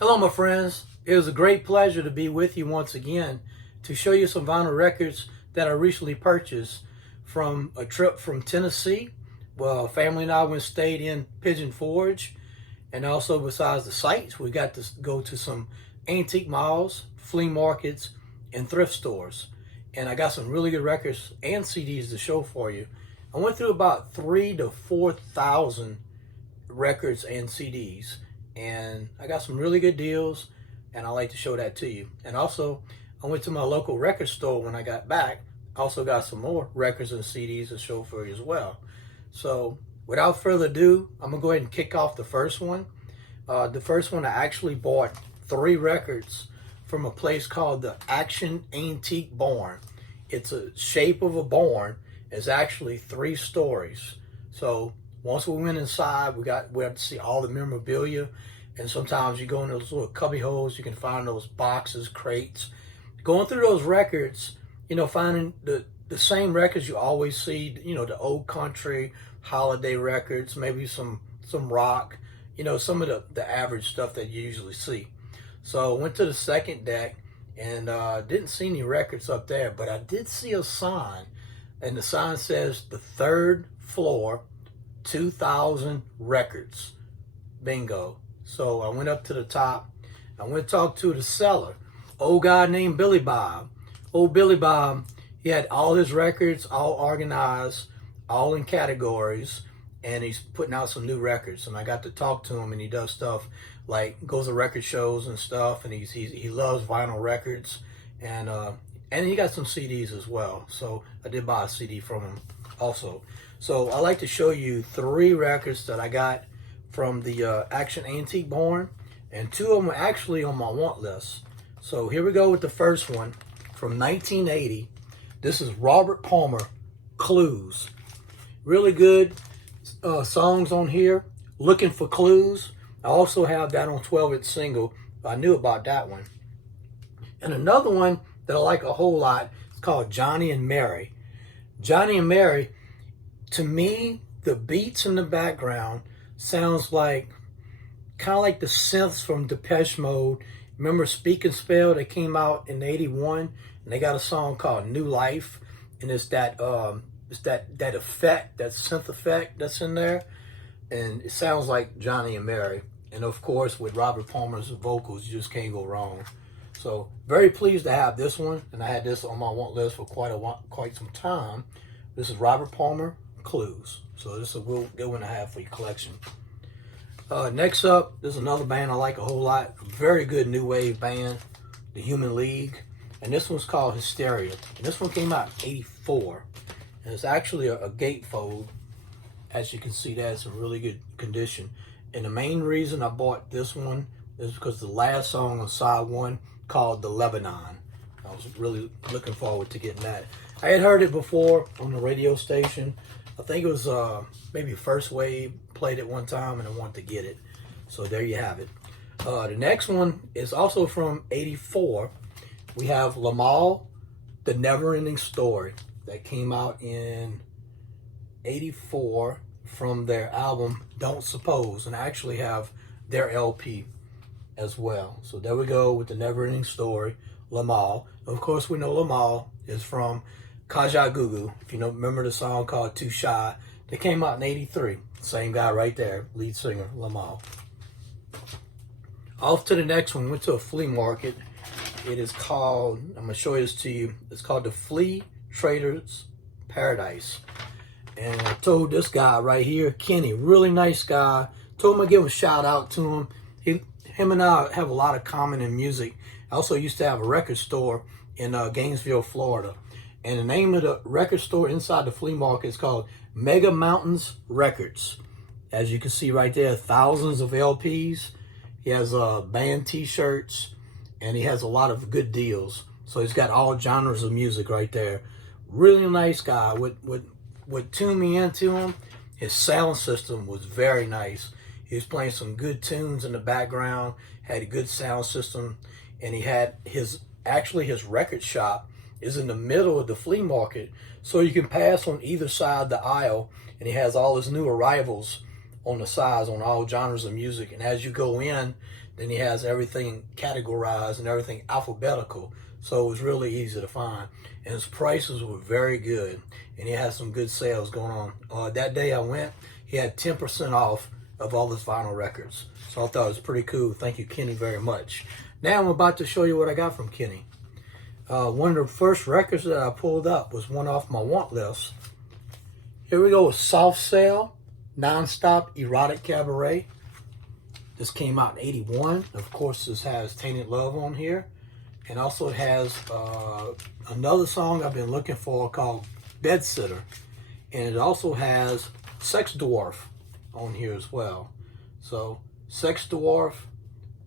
Hello, my friends. It was a great pleasure to be with you once again to show you some vinyl records that I recently purchased from a trip from Tennessee. Well, family and I went stayed in Pigeon Forge, and also besides the sites, we got to go to some antique malls, flea markets, and thrift stores. And I got some really good records and CDs to show for you. I went through about 3,000 to 4,000 records and CDs, and I got some really good deals, and I like to show that to you. And also, I went to my local record store when I got back. I also got some more records and CDs to show for you as well. So without further ado, I'm gonna go ahead and kick off the first one. The first one, I actually bought 3 records from a place called the Action Antique Barn. It's a shape of a barn. It's actually 3 stories. So once we went inside, we got to see all the memorabilia, and sometimes you go in those little cubby holes, you can find those boxes, crates. Going through those records, finding the same records you always see, the old country, holiday records, maybe some rock, some of the average stuff that you usually see. So I went to the second deck and didn't see any records up there, but I did see a sign, and the sign says the 3rd floor, 2,000 records. Bingo. So I went up to the top. I went to talk to the seller, old guy named Billy Bob. Old Billy Bob, he had all his records all organized, all in categories, and he's putting out some new records. And I got to talk to him, and he does stuff like goes to record shows and stuff, and he loves vinyl records, and he got some CDs as well. So I did buy a CD from him also. So I like to show you 3 records that I got from the Action Antique Barn, and 2 of them are actually on my want list. So here we go with the first one from 1980. This is Robert Palmer, Clues. Really good songs on here. Looking for Clues. I also have that on 12-inch single. I knew about that one. And another one that I like a whole lot is called Johnny and Mary. Johnny and Mary, to me, the beats in the background sounds like kind of like the synths from Depeche Mode. Remember Speak and Spell? They came out in '81, and they got a song called New Life, and it's that effect, that synth effect that's in there, and it sounds like Johnny and Mary. And of course, with Robert Palmer's vocals, you just can't go wrong. So very pleased to have this one, and I had this on my want list for quite some time. This is Robert Palmer, Clues. So this is a good one to have for your collection. Next up, this is another band I like a whole lot. A very good new wave band, the Human League. And this one's called Hysteria. And this one came out in '84. And it's actually a gatefold. As you can see, that's in really good condition. And the main reason I bought this one is because the last song on side 1 called The Lebanon. I was really looking forward to getting that. I had heard it before on the radio station. I think it was maybe First Wave played it one time, and I wanted to get it. So there you have it. The next one is also from '84. We have Lamal, The Never Ending Story, that came out in '84 from their album Don't Suppose, and I actually have their LP as well. So there we go with The Never Ending Story, Lamal. Of course, we know Lamal is from Kajagoogoo. If you remember the song called Too Shy, that came out in '83. Same guy right there, lead singer, Lamal. Off to the next one, went to a flea market. It is called, I'm going to show this to you, it's called the Flea Trader's Paradise. And I told this guy right here, Kenny, really nice guy, told him I'd give a shout out to him. Him and I have a lot of common in music. I also used to have a record store in Gainesville, Florida. And the name of the record store inside the flea market is called Mega Mountains Records. As you can see right there, thousands of LPs. He has band t-shirts, and he has a lot of good deals. So he's got all genres of music right there. Really nice guy. What tuned me into him, his sound system was very nice. He was playing some good tunes in the background, had a good sound system, and he had his record shop is in the middle of the flea market, so you can pass on either side of the aisle, and he has all his new arrivals on the sides on all genres of music. And as you go in Then he has everything categorized and everything alphabetical. So it was really easy to find. And his prices were very good. And he had some good sales going on. That day I went, he had 10% off of all his vinyl records. So I thought it was pretty cool. Thank you, Kenny, very much. Now I'm about to show you what I got from Kenny. One of the first records that I pulled up was one off my want list. Here we go with Soft Cell, Nonstop Erotic Cabaret. This came out in 81. Of course, this has Tainted Love on here. And also it has another song I've been looking for called Bedsitter. And it also has Sex Dwarf on here as well. So Sex Dwarf,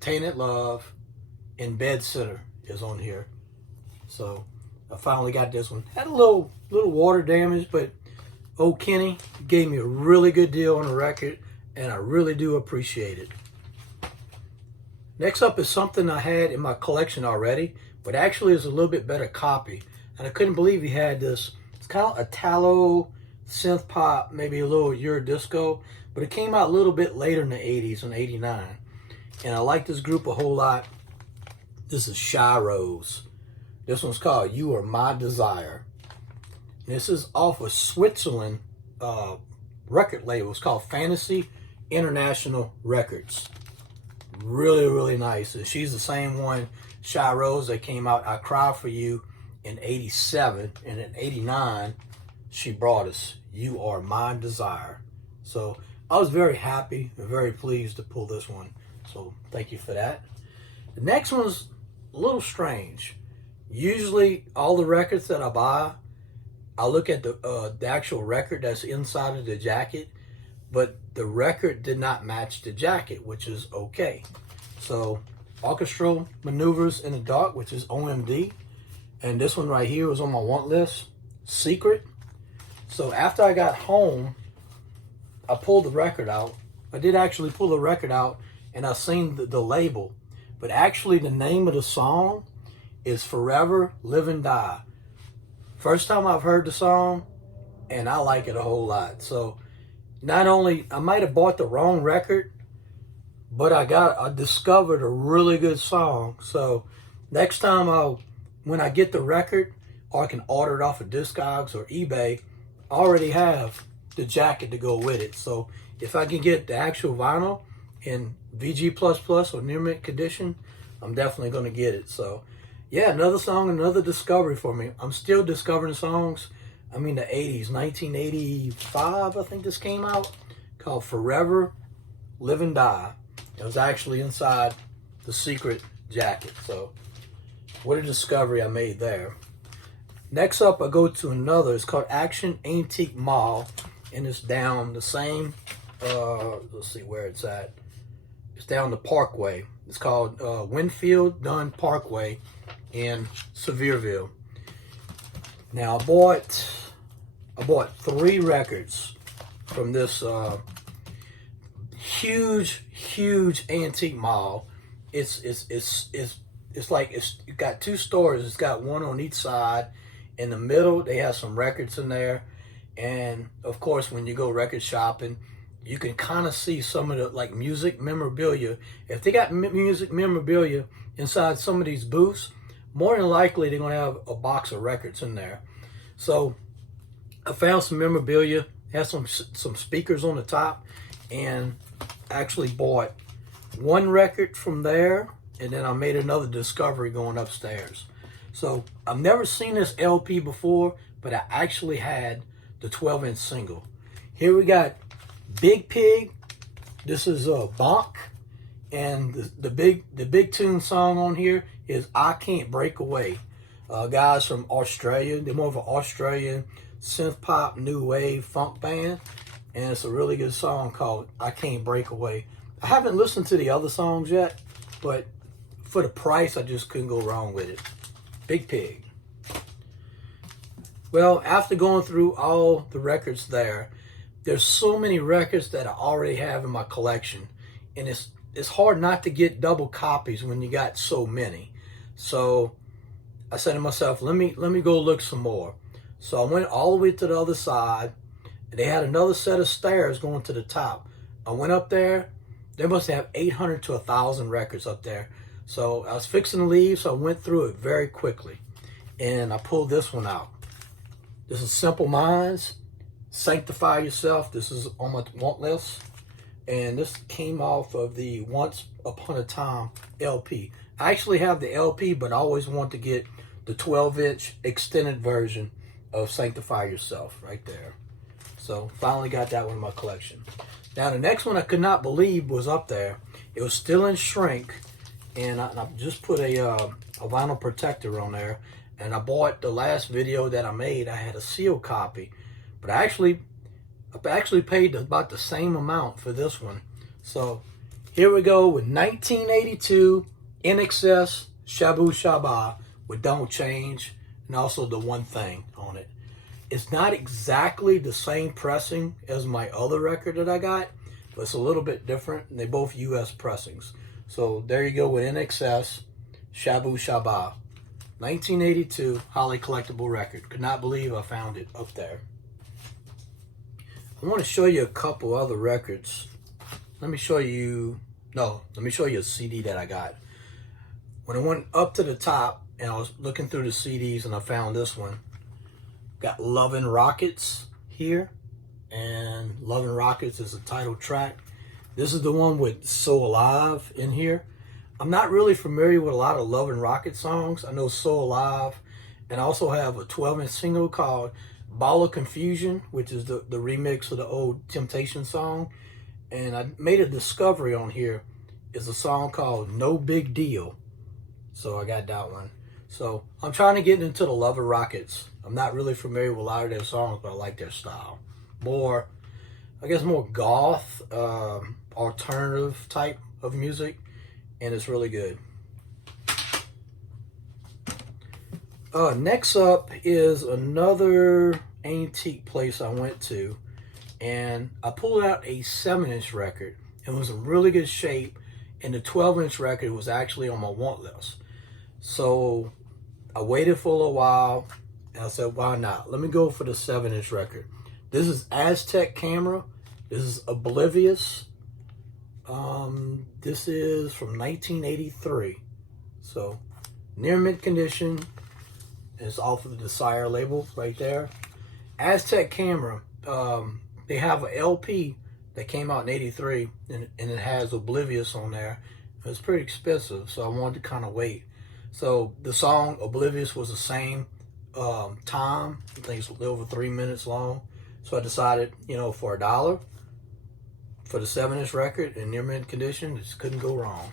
Tainted Love, and Bedsitter is on here. So I finally got this one. Had a little water damage, but old Kenny gave me a really good deal on the record, and I really do appreciate it. Next up is something I had in my collection already, but actually is a little bit better copy. And I couldn't believe he had this. It's kind of Italo synth pop, maybe a little Euro disco, but it came out a little bit later in the 80s, in 89. And I like this group a whole lot. This is Shy Rose. This one's called You Are My Desire. And this is off of Switzerland record label. It's called Fantasy International Records. Really, really nice. And she's the same one, Shy Rose, that came out I Cry For You in 87. And in 89, she brought us You Are My Desire. So I was very happy and very pleased to pull this one. So thank you for that. The next one's a little strange. Usually all the records that I buy, I look at the actual record that's inside of the jacket, but the record did not match the jacket, which is okay. So Orchestral Maneuvers in the Dark, which is OMD. And this one right here was on my want list, Secret. So after I got home, I pulled the record out. I did actually pull the record out, and I seen the label. But actually the name of the song is Forever, Live and Die. First time I've heard the song, and I like it a whole lot. So not only, I might have bought the wrong record, but I discovered a really good song. So next time when I get the record, or I can order it off of Discogs or eBay, I already have the jacket to go with it. So if I can get the actual vinyl in VG++ or near mint condition, I'm definitely going to get it. So yeah, another song, another discovery for me. I'm still discovering songs. I mean, the 80s, 1985, I think this came out, called Forever, Live and Die. It was actually inside the Secret jacket. So what a discovery I made there. Next up, I go to another. It's called Action Antique Mall, and it's down the same, let's see where it's at. It's down the Parkway. It's called Winfield Dunn Parkway in Sevierville. Now I bought 3 records from this huge antique mall. It's like it's got 2 stores. It's got one on each side. In the middle, they have some records in there, and of course, when you go record shopping, you can kind of see some of the like music memorabilia. If they got music memorabilia inside some of these booths, more than likely they're gonna have a box of records in there. So I found some memorabilia, has some speakers on the top, and actually bought 1 record from there, and then I made another discovery going upstairs. So I've never seen this LP before, but I actually had the 12-inch single. Here we got Big Pig. This is Bonk, and the big tune song on here is I Can't Break Away. Guys from Australia. They're more of an Australian synth pop, new wave, funk band, and it's a really good song called I Can't Break Away. I haven't listened to the other songs yet, but for the price, I just couldn't go wrong with it. Big Pig. Well, after going through all the records there's so many records that I already have in my collection, and it's hard not to get double copies when you got so many. So I said to myself, let me go look some more. So I went all the way to the other side, and they had another set of stairs going to the top. I went up there, they must have 800 to 1,000 records up there. So I was fixing to leave, so I went through it very quickly. And I pulled this one out. This is Simple Minds, Sanctify Yourself. This is on my want list. And this came off of the Once Upon a Time LP. I actually have the LP, but I always want to get the 12-inch extended version of Sanctify Yourself right there. So finally got that one in my collection. Now the next one I could not believe was up there. It was still in shrink, and I just put a vinyl protector on there. And I bought the last video that I made. I had a sealed copy, but I actually paid about the same amount for this one. So here we go with 1982 INXS Shabu Shaba with Don't Change, and also the One Thing on it. It's not exactly the same pressing as my other record that I got, but it's a little bit different, and they both US pressings. So there you go with INXS Shabu Shaba, 1982 highly collectible record. Could not believe I found it up there. I want to show you a couple other records. Let me show you a CD that I got. When I went up to the top and I was looking through the CDs and I found this one. Got Lovin' Rockets here, and Lovin' Rockets is the title track. This is the one with So Alive in here. I'm not really familiar with a lot of Lovin' Rockets songs. I know So Alive, and I also have a 12-inch single called Ball of Confusion, which is the remix of the old Temptation song. And I made a discovery on here. It's a song called No Big Deal. So I got that one. So I'm trying to get into the Lovin' Rockets. I'm not really familiar with a lot of their songs, but I like their style. More goth, alternative type of music, and it's really good. Next up is another antique place I went to, and I pulled out a 7-inch record. It was in really good shape, and the 12-inch record was actually on my want list. So I waited for a little while, and I said, why not? Let me go for the 7-inch record. This is Aztec Camera. This is Oblivious. This is from 1983. So near mint condition. It's off of the Desire label right there. Aztec Camera. They have an LP that came out in 83, and it has Oblivious on there. It's pretty expensive, so I wanted to kind of wait. So the song Oblivious was the same time. I think it's a little over 3 minutes long. So I decided, for $1 for the 7-inch record in near mint condition, just couldn't go wrong.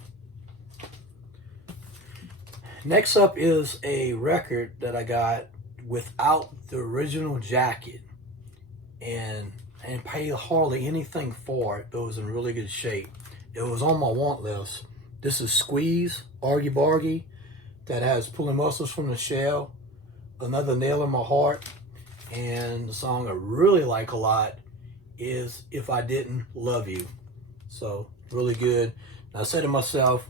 Next up is a record that I got without the original jacket, and I didn't pay hardly anything for it, but it was in really good shape. It was on my want list. This is Squeeze, Argy Bargy, that has Pulling Muscles from the Shell, Another Nail in My Heart, and the song I really like a lot is If I Didn't Love You. So, really good. And I said to myself,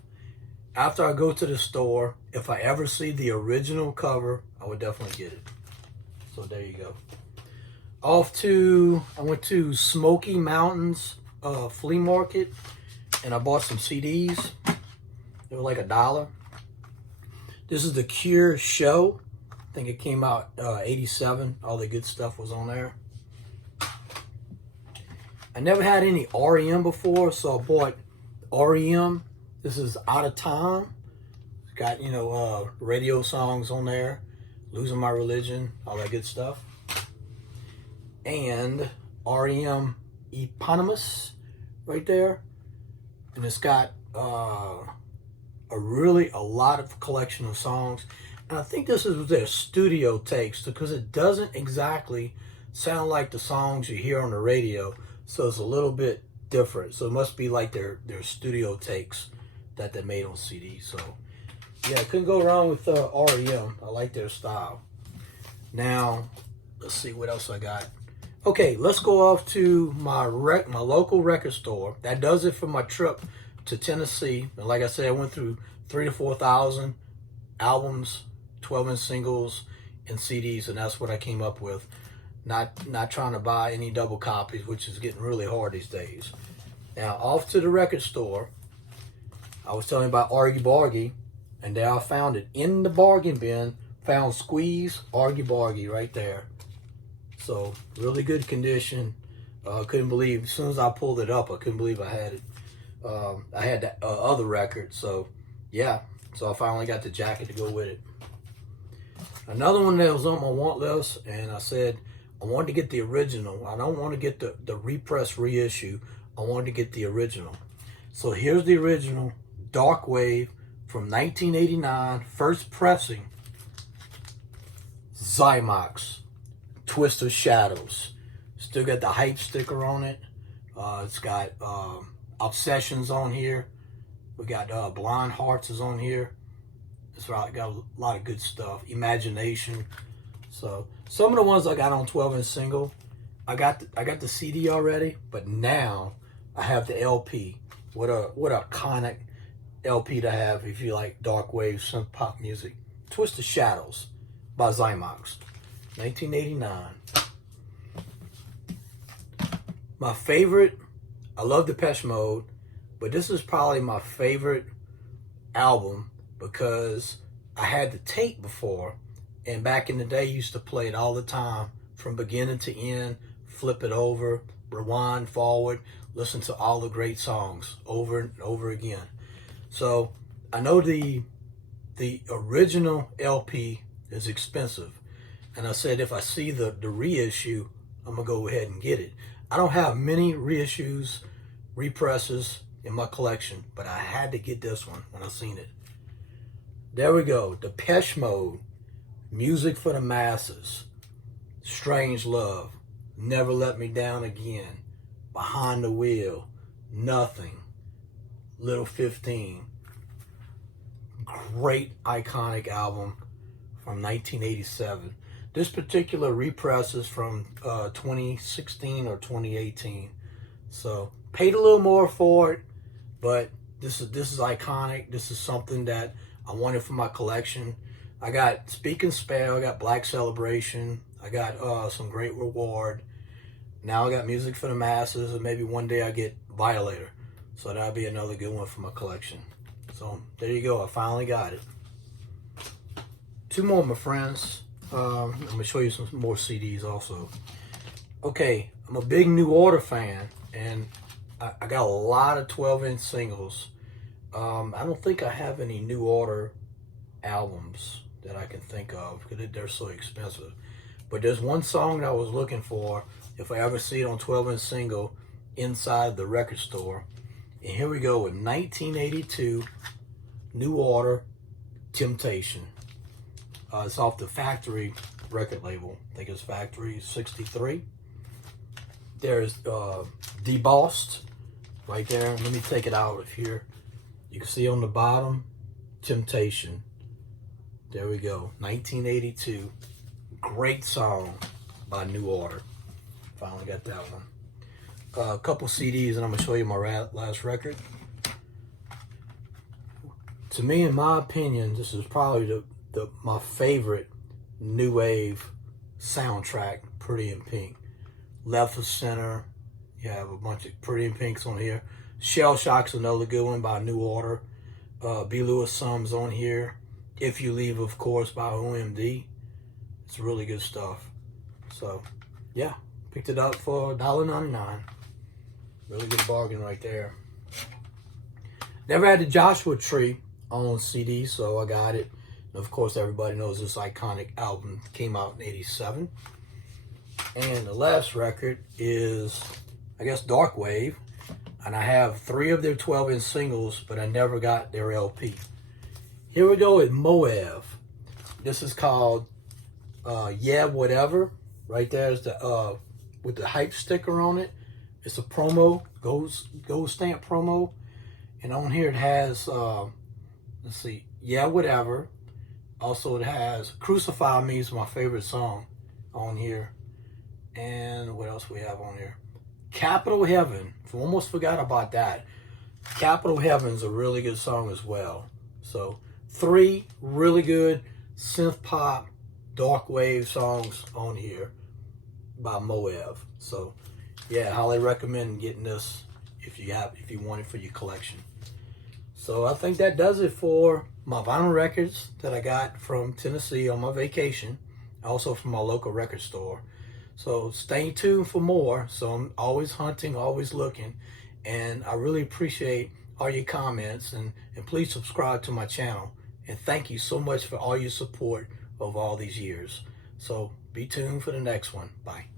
after I go to the store, if I ever see the original cover, I would definitely get it. So there you go. I went to Smoky Mountains flea market, and I bought some CDs. They were like $1. This is The Cure Show. I think it came out 87. All the good stuff was on there. I never had any REM before, so I bought REM. This is Out of Time. It's got, radio songs on there. Losing My Religion, all that good stuff. And REM Eponymous right there. And it's got a lot of collection of songs. And I think this is their studio takes, because it doesn't exactly sound like the songs you hear on the radio. So it's a little bit different. So it must be like their studio takes that they made on CD. So yeah, couldn't go wrong with REM. I like their style. Now, let's see what else I got. Okay, let's go off to my local record store. That does it for my trip to Tennessee. And like I said, I went through 3,000 to 4,000 albums, 12-inch singles, and CDs, and that's what I came up with. Not trying to buy any double copies, which is getting really hard these days. Now, off to the record store. I was telling you about Argy Bargy, and there I found it in the bargain bin. Found Squeeze Argy Bargy right there. So, really good condition. Couldn't believe, as soon as I pulled it up, I couldn't believe I had it. I had the other record, so yeah. So I finally got the jacket to go with it. Another one that was on my want list, and I said I wanted to get the original. I don't want to get the repress reissue. I wanted to get the original. So here's the original Dark Wave from 1989, first pressing. Zymox, Twisted Shadows. Still got the hype sticker on it. It's got Obsessions on here. We got Blind Hearts is on here. It's right, got a lot of good stuff. Imagination. So some of the ones I got on 12-inch single, I got the CD already, but now I have the LP. What a iconic LP to have if you like dark wave synth pop music. Twisted Shadows by Zymox, 1989. My favorite, I love Depeche Mode, but this is probably my favorite album because I had the tape before, and back in the day, I used to play it all the time from beginning to end, flip it over, rewind forward, listen to all the great songs over and over again. So I know the original LP is expensive, and I said if I see the reissue, I'm gonna go ahead and get it. I don't have many reissues, represses in my collection, but I had to get this one when I seen it. There we go, Depeche Mode, Music for the Masses, Strange Love, Never Let Me Down Again, Behind the Wheel, Nothing, Little 15. Great iconic album from 1987. This particular repress is from 2016 or 2018. So paid a little more for it, but this is iconic. This is something that I wanted for my collection. I got Speak and Spell, I got Black Celebration, I got Some Great Reward. Now I got Music for the Masses, and maybe one day I get Violator. So that'll be another good one for my collection. So there you go, I finally got it. Two more, my friends. I'm going to show you some more CDs also. Okay, I'm a big New Order fan, and I got a lot of 12-inch singles. I don't think I have any New Order albums that I can think of because they're so expensive. But there's one song that I was looking for if I ever see it on 12-inch single inside the record store. And here we go with 1982 New Order, Temptation. It's off the Factory record label. I think it's Factory 63. There's Debossed right there. Let me take it out of here. You can see on the bottom, Temptation. There we go, 1982. Great song by New Order. Finally got that one. A couple CDs, and I'm going to show you my last record. To me, in my opinion, this is probably my favorite new wave soundtrack, Pretty in Pink. Left of Center, you have a bunch of Pretty in Pinks on here. Shell Shock's another good one by New Order. B. Lewis Sums on here. If You Leave, of course, by OMD. It's really good stuff. So, yeah, picked it up for $1.99. Really good bargain right there. Never had the Joshua Tree on CD, so I got it. Of course, everybody knows this iconic album came out in '87. And the last record is, I guess, Dark Wave. And I have 3 of their 12-inch singles, but I never got their LP. Here we go with Moev. This is called Yeah Whatever. Right there is the with the hype sticker on it. It's a promo, gold stamp promo. And on here it has, let's see, Yeah Whatever. Also, it has Crucify Me is my favorite song on here. And what else we have on here? Capital Heaven. Almost forgot about that. Capital Heaven's a really good song as well. So 3 really good synth pop, dark wave songs on here by Moev. So yeah, highly recommend getting this if you want it for your collection. So I think that does it for my vinyl records that I got from Tennessee on my vacation, also from my local record store. So stay tuned for more. So I'm always hunting, always looking, and I really appreciate all your comments, and please subscribe to my channel. And thank you so much for all your support of all these years. So be tuned for the next one. Bye.